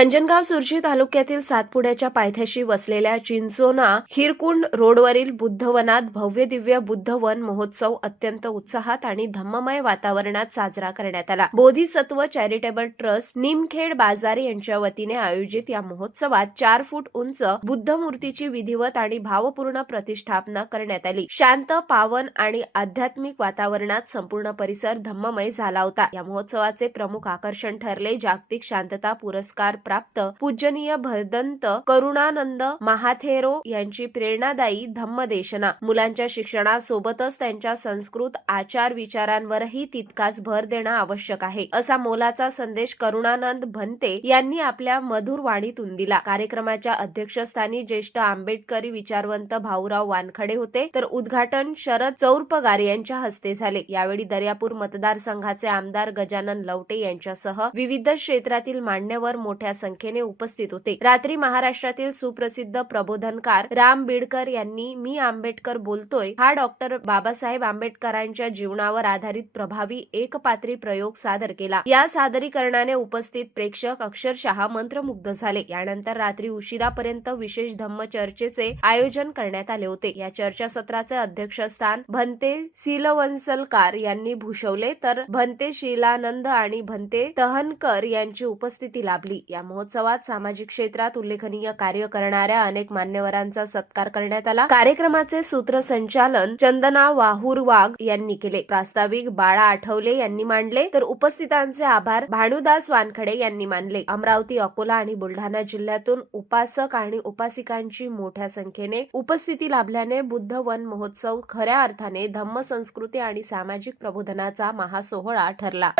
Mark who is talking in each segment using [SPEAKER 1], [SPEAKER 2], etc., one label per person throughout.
[SPEAKER 1] अंजनगाव सुरजी तालुक्यातील सातपुड्याच्या पायथ्याशी वसलेल्या चिंचोना हिरकुंड रोडवरील बुद्धवनात भव्य दिव्य बुद्धवन महोत्सव अत्यंत उत्साहात आणि धम्ममय वातावरणात साजरा करण्यात आला. बोधिसत्व चॅरिटेबल ट्रस्ट निमखेड बाजार यांच्या वतीने आयोजित या महोत्सवात चार फूट उंच बुद्ध मूर्तीची विधिवत आणि भावपूर्ण प्रतिष्ठापना करण्यात आली. शांत पावन आणि आध्यात्मिक वातावरणात संपूर्ण परिसर धम्ममय झाला होता. या महोत्सवाचे प्रमुख आकर्षण ठरले जागतिक शांतता पुरस्कार प्राप्त पूजनीय भरदंत करुणानंद महाथेरो यांची प्रेरणादायी धम्मदेशना. मुलांच्या शिक्षणासोबतच त्यांच्या संस्कृत आचार विचारांवरही तितकाच भर देणं आवश्यक आहे. असा मोलाचा संदेश करुणानंद भंते यांनी आपल्या मधुर वाणीतून दिला. कार्यक्रमाच्या अध्यक्षस्थानी ज्येष्ठ आंबेडकरी विचारवंत भाऊराव वानखडे होते. तर उद्घाटन शरद चौरपगार यांच्या हस्ते झाले. यावेळी दर्यापूर मतदारसंघाचे आमदार गजानन लवटे यांच्यासह विविध क्षेत्रातील मान्यवर मोठ्या संख्येने उपस्थित होते. रात्री महाराष्ट्रातील सुप्रसिद्ध प्रबोधनकार राम बिडकर यांनी मी आंबेडकर बोलतोय हा डॉक्टर बाबासाहेब आंबेडकरांच्या जीवनावर आधारित प्रभावी एकपात्री प्रयोग सादर केला. या सादरीकरणाने उपस्थित प्रेक्षक अक्षरशः मंत्रमुग्ध झाले. यानंतर रात्री उशिरापर्यंत विशेष धम्म चर्चेचे आयोजन करण्यात आले होते. या चर्चासत्राचे अध्यक्षस्थान भंते सिलवंसलकार यांनी भूषवले. तर भंते शिलानंद आणि भंते तहनकर यांची उपस्थिती लाभली. या महोत्सवात सामाजिक क्षेत्रात उल्लेखनीय कार्य करणाऱ्या अनेक मान्यवरांचा सत्कार करण्यात आला. कार्यक्रमाचे सूत्रसंचालन चंदना वाहूर वाघ यांनी केले. प्रास्ताविक बाळा आठवले यांनी मांडले. तर उपस्थितांचे आभार भानुदास वानखडे यांनी मानले. अमरावती अकोला आणि बुलढाणा जिल्ह्यातून उपासक आणि उपासिकांची मोठ्या संख्येने उपस्थिती लाभल्याने बुद्ध वन महोत्सव खऱ्या अर्थाने धम्म संस्कृती आणि सामाजिक प्रबोधनाचा महासोहळा ठरला.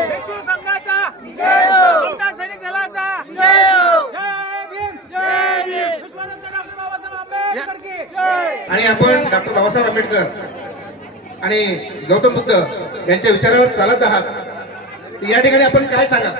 [SPEAKER 2] सैनिक दलाचा
[SPEAKER 3] आणि आपण डॉक्टर बाबासाहेब आंबेडकर आणि गौतम बुद्ध यांच्या विचारावर चालत आहात. तर या ठिकाणी आपण काय सांगा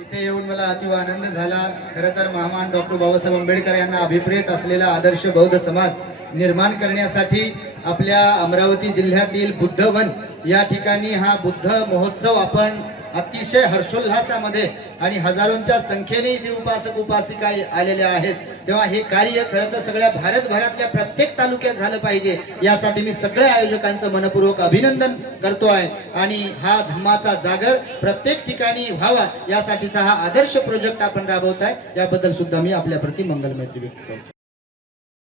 [SPEAKER 4] इथे येऊन मला अतिव आनंद झाला. खरं तर महामान डॉक्टर बाबासाहेब आंबेडकर यांना अभिप्रेत असलेला आदर्श बौद्ध समाज निर्माण करण्यासाठी आपल्या अमरावती जिल्ह्यातील बुद्धवन या ठिकाणी हा बुद्ध महोत्सव आपण अतिशय हर्षोल्हासामध्ये आणि हजारोंच्या संख्येने इथे उपासक उपासिका आलेल्या आहेत. तेव्हा हे कार्य खरं तर सगळ्या भारतभरातल्या प्रत्येक तालुक्यात झालं पाहिजे. यासाठी मी सगळ्या आयोजकांचं मनपूर्वक अभिनंदन करतो आहे आणि हा धम्माचा जागर प्रत्येक ठिकाणी व्हावा यासाठीचा हा आदर्श प्रोजेक्ट आपण राबवत आहे याबद्दल सुद्धा मी आपल्या प्रति मंगलमैत्री व्यक्त करतो.